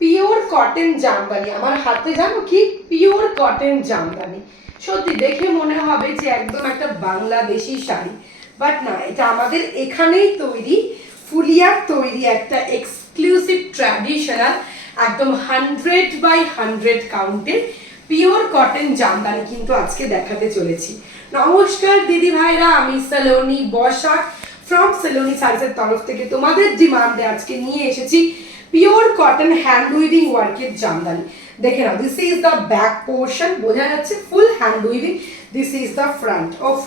Pure cotton Jamdani আমার হাতে জানো কি? পিওর কটন জামদানি সত্যি, দেখে মনে হবে যে একদম একটা বাংলাদেশি শাড়ি। বাট না, এটা আমাদের এখানেই তৈরি। ফুলিয়ার তৈরি একটা এক্সক্লুসিভ ট্র্যাডিশনাল একদম হান্ড্রেড বাই হান্ড্রেড কাউন্টের পিওর কটন জামদানি কিন্তু আজকে দেখাতে চলেছি। নমস্কার দিদি ভাইরা, আমি সালোনি বসাক। ফ্রম সেলোনি সার্ভিসের তরফ থেকে তোমাদের ডিমান্ডে আজকে নিয়ে এসেছি পিওর কটন হ্যান্ড উইভিং ওয়ার্কের জামদানি। দেখে নাও this is the back portion বোঝা যাচ্ছে full hand weaving this is the front of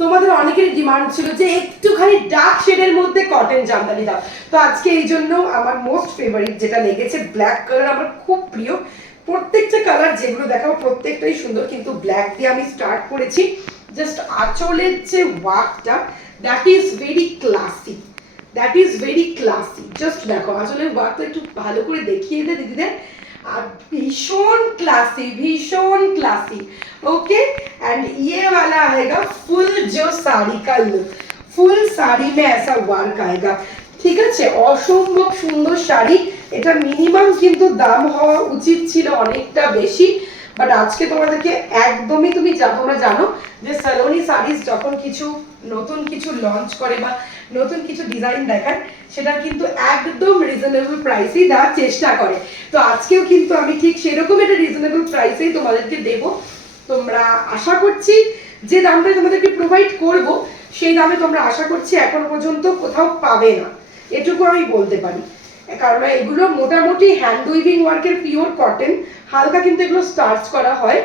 তোমাদের অনেকের ডিমান্ড ছিল যে একটুখানি ডার্ক শেডের মধ্যে কটন জামদানি দাও। তো আজকে এই জন্য আমার মোস্ট ফেভারিট যেটা লেগেছে ব্ল্যাক কালার আমার খুব প্রিয়। প্রত্যেকটা কালার যেগুলো দেখাবো, প্রত্যেকটাই সুন্দর, কিন্তু ব্ল্যাক দিয়ে আমি স্টার্ট করেছি। জাস্ট আঁচলের যে ওয়ার্কটা that is very classy that is very classy just দেখো আঁচলের ওয়ার্কটা একটু ভালো করে দেখিয়ে দে দিদিদের আর भीषण क्लासी भीषण क्लासी ओके एंड ये वाला आएगा फुल जो साड़ी का लुक फुल साड़ी में ऐसा वर्क आएगा ঠিক আছে অসম্ভব সুন্দর শাড়ি এটা মিনিমাম কিন্তু দাম হওয়া উচিত ছিল অনেকটা বেশি বাট আজকে তোমাদেরকে একদমই তুমি যা তোমরা জানো যে সালোনি শাড়িজ যখন কিছু নতুন কিছু লঞ্চ করে বা নতুন কিছু ডিজাইন দেখায় সেটা কিন্তু একদম রিজনেবল প্রাইসেই দেওয়ার চেষ্টা করে। তো আজকেও কিন্তু আমি ঠিক সেরকম একটা রিজনেবল প্রাইসেই তোমাদেরকে দেবো। তোমরা আশা করছি যে দামটা তোমাদেরকে প্রোভাইড করব, সেই দামে তোমরা আশা করছি এখনও পর্যন্ত কোথাও পাবে না। এটুকু আমি বলতে পারি। হ্যাঁ, কারণ এগুলো মোটামুটি হ্যান্ড উইভিং ওয়ার্কের পিওর কটন হালকা কিন্তু এগুলো স্টার্চ করা হয়।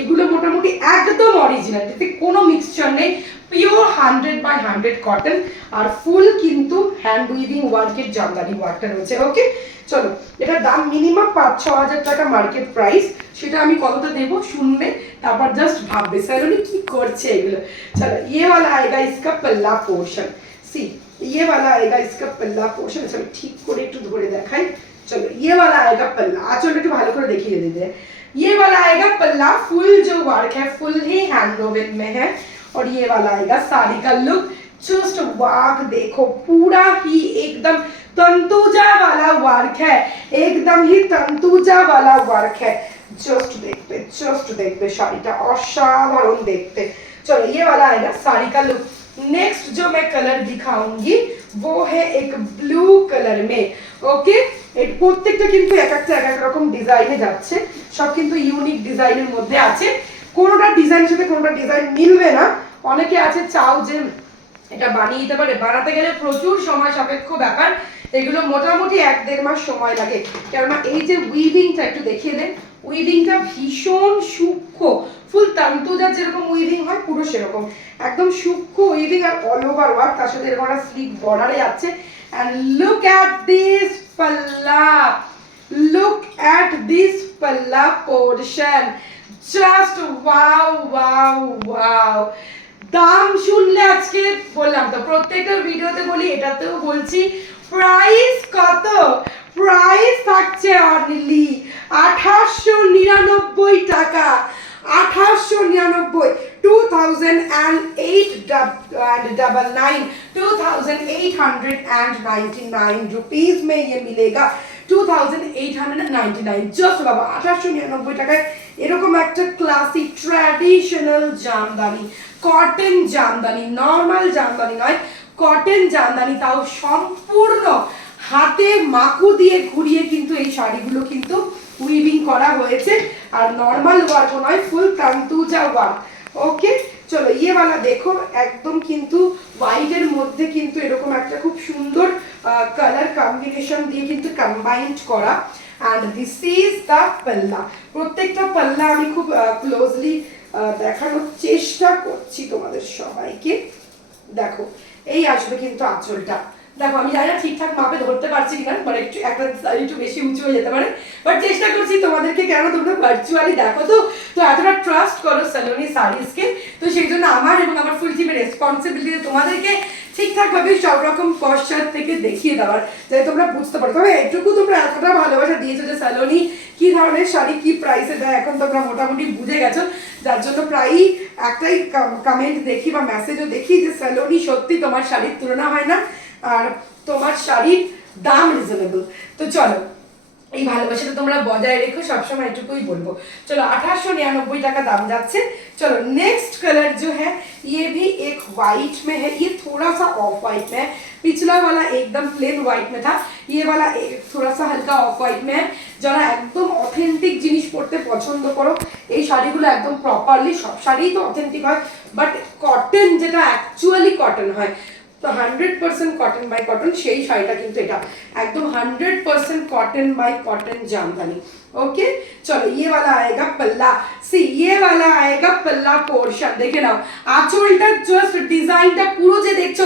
এগুলো মোটামুটি একদম অরিজিনাল এতে কোনো মিক্সচার নেই। Pure hundred by hundred cotton R full কিন্তু হ্যান্ড উইভিং ওয়ার্কের জামদানি ওয়ার্কটা রয়েছে ওকে চলো এটার দাম মিনিমাম পাঁচ ছ হাজার টাকা মার্কেট প্রাইস সেটা আমি কতটা দেবো শুনবে, তারপর জাস্ট ভাববে স্যার উনি কী করছে এগুলো? চলো ইয়ে ওয়ালা আয়গা ইসকা পাল্লা পোর্শন সি ये वाला आएगा इसका पल्ला पोर्शन चलो ठीक করে একটু ধরে দেখাই चलो ये वाला आएगा पल्ला আঁচলটা একটু ভালো করে দেখিয়ে দিতে ये वाला आएगा पल्ला फुल जो वर्क है फुल ही हैंड वोवन में है और ये वाला आएगा साड़ी का लुक जस्ट वर्क देखो पूरा ही एकदम तंतुजा वाला वर्क है एकदम ही तंतुजा वाला वर्क है जस्ट देखते जस्ट देखते শাড়িটা অসাধারণ দেখতে चलो ये वाला आएगा साड़ी का लुक नेक्स्ट जो मैं कलर दिखाऊंगी वो है एक ब्लू कलर में ওকে এর প্রত্যেকটা কিন্তু এক একটা এক এক রকম ডিজাইনে যাচ্ছে সব কিন্তু ইউনিক ডিজাইনের মধ্যে আছে কোনোটা ডিজাইনের সাথে কোনোটা ডিজাইন মিলবে না অনেকে আছে চাও যে এটা বানিয়ে দিতে পারে বানাতে গেলে প্রচুর সময় সাপেক্ষ ব্যাপার এগুলো মোটামুটি এক দেড় মাস সময় লাগে কেননা এই যে উইভিংটা একটু দেখিয়ে দেন উইভিংটা ভীষণ সূক্ষ্ম। ফুল তান্তুজা যেরকম উইভিং হয়, পুরো সেরকম। একদম সূক্ষ্ম উইভিং আর অল ওভার ওয়ার্ক তার সাথে এরকম একটা স্লিপ বর্ডারে যাচ্ছে। অ্যান্ড লুক অ্যাট দিস পাল্লা লুক অ্যাট দিস পাল্লা portion just wow wow wow দাম শুনলে আজকে বললাম তো, প্রত্যেকটা ভিডিওতে বলি, এটাতেও বলছি প্রাইস কত? প্রাইস থাকছে অনলি আঠাশশো নিরানব্বই টাকা আঠাশশো নিরানব্বই two thousand and eight and double nine two thousand eight hundred and ninety nine rupees में ये मिलेगा two thousand eight hundred ninety nine just বাবা আঠাশশো নিরানব্বই টাকায় এরকম একটা classic traditional Jamdani cotton Jamdani normal Jamdani নয় কটন জামদানি তাও সম্পূর্ণ হাতে মাকু দিয়ে ঘুরিয়ে কিন্তু এই শাড়িগুলো কিন্তু উইভিং করা হয়েছে। আর নর্মাল ওয়ার্ক নয় ফুল তান্তুজা ওয়ার্ক ওকে চলো ইয়ে वाला দেখো, একদম কিন্তু হোয়াইটের মধ্যে কিন্তু এরকম একটা খুব সুন্দর কালার কম্বিনেশন দিয়ে কিন্তু কম্বাইন্ড করা। অ্যান্ড দিস ইজ দ্য পাল্লা প্রত্যেকটা পাল্লা আমি খুব ক্লোজলি দেখানোর চেষ্টা করছি তোমাদের সবাইকে। দেখো, এই আসবে কিন্তু আঁচলটা। দেখো, আমি জানি না ঠিকঠাক মাপে ধরতে পারছি কিনা মানে একটু একটা side একটু বেশি উঁচু হয়ে যেতে পারে বাট চেষ্টা করছি তোমাদেরকে কেন তোমরা ভার্চুয়ালি দেখো। তো তো এতটা ট্রাস্ট করো সালোনি শাড়িজকে তো সেই জন্য আমার এবং আমার ফুল টিমের রেসপন্সিবিলিটি তোমাদেরকে ঠিকঠাকভাবে সব রকম পশ্চাৎ থেকে দেখিয়ে দেওয়ার, যাতে তোমরা বুঝতে পারো। তবে এটুকু তোমরা এতটা ভালোবাসা দিয়েছ যে সালোনি কি ধরনের শাড়ি, কি প্রাইসে দেয়, এখন তোমরা মোটামুটি বুঝে গেছো। যার জন্য প্রায়ই একটাই কমেন্ট দেখি বা মেসেজও দেখি যে সালোনি সত্যি তোমার শাড়ির তুলনা হয় না। আর তোমার শাড়ির দাম রিজনেবল তো চলো এই ভালোবাসাটা তোমরা বজায় রেখো সবসময় এটুকুই বলবো চলো আঠাশশো निन्यानबे টাকা দাম যাচ্ছে चलो नेक्स्ट कलर जो है ये भी एक वाइट में है ये थोड़ा सा ऑफ वाइट में है पिछला वाला एकदम प्लेन वाइट में था ये वाला एक थोड़ा सा हल्का ऑफ वाइट में है যারা একদম অথেন্টিক জিনিস পরতে পছন্দ করো এই শাড়িগুলো একদম প্রপারলি সব শাড়িই তো অথেন্টিক হয় বাট কটন যেটা অ্যাকচুয়ালি কটন হয় তো hundred percent cotton by cotton সেই শাড়িটা কিন্তু এটা। একদম হান্ড্রেড ইয়ে ইয়ে দেখে নাও। আঁচলটা জাস্ট ডিজাইনটা পুরো যে দেখছ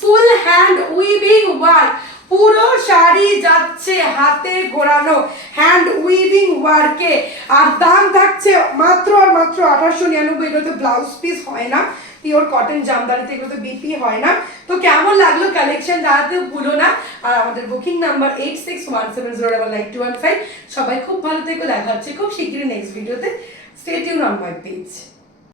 ফুল হ্যান্ড উইভিং ওয়ার্ক পুরো শাড়ি যাচ্ছে হাতে ঘোরানো হ্যান্ড উইভিং ওয়ার্কে আর দাম থাকছে মাত্র আর মাত্র আঠাশশো নিরানব্বই। এটা তো ব্লাউজ পিস হয় না। পিওর কটন জামদানিতে এগুলো তো বিপি হয় না। তো কেমন লাগল কালেকশন জানাতে ভুলো না। আর আমাদের booking number eight six one seven zero double nine two one five সবাই খুব ভালো থেকো, দেখা হচ্ছে খুব শীঘ্রই নেক্সট ভিডিওতে স্টেটিউন অন মাই পেজ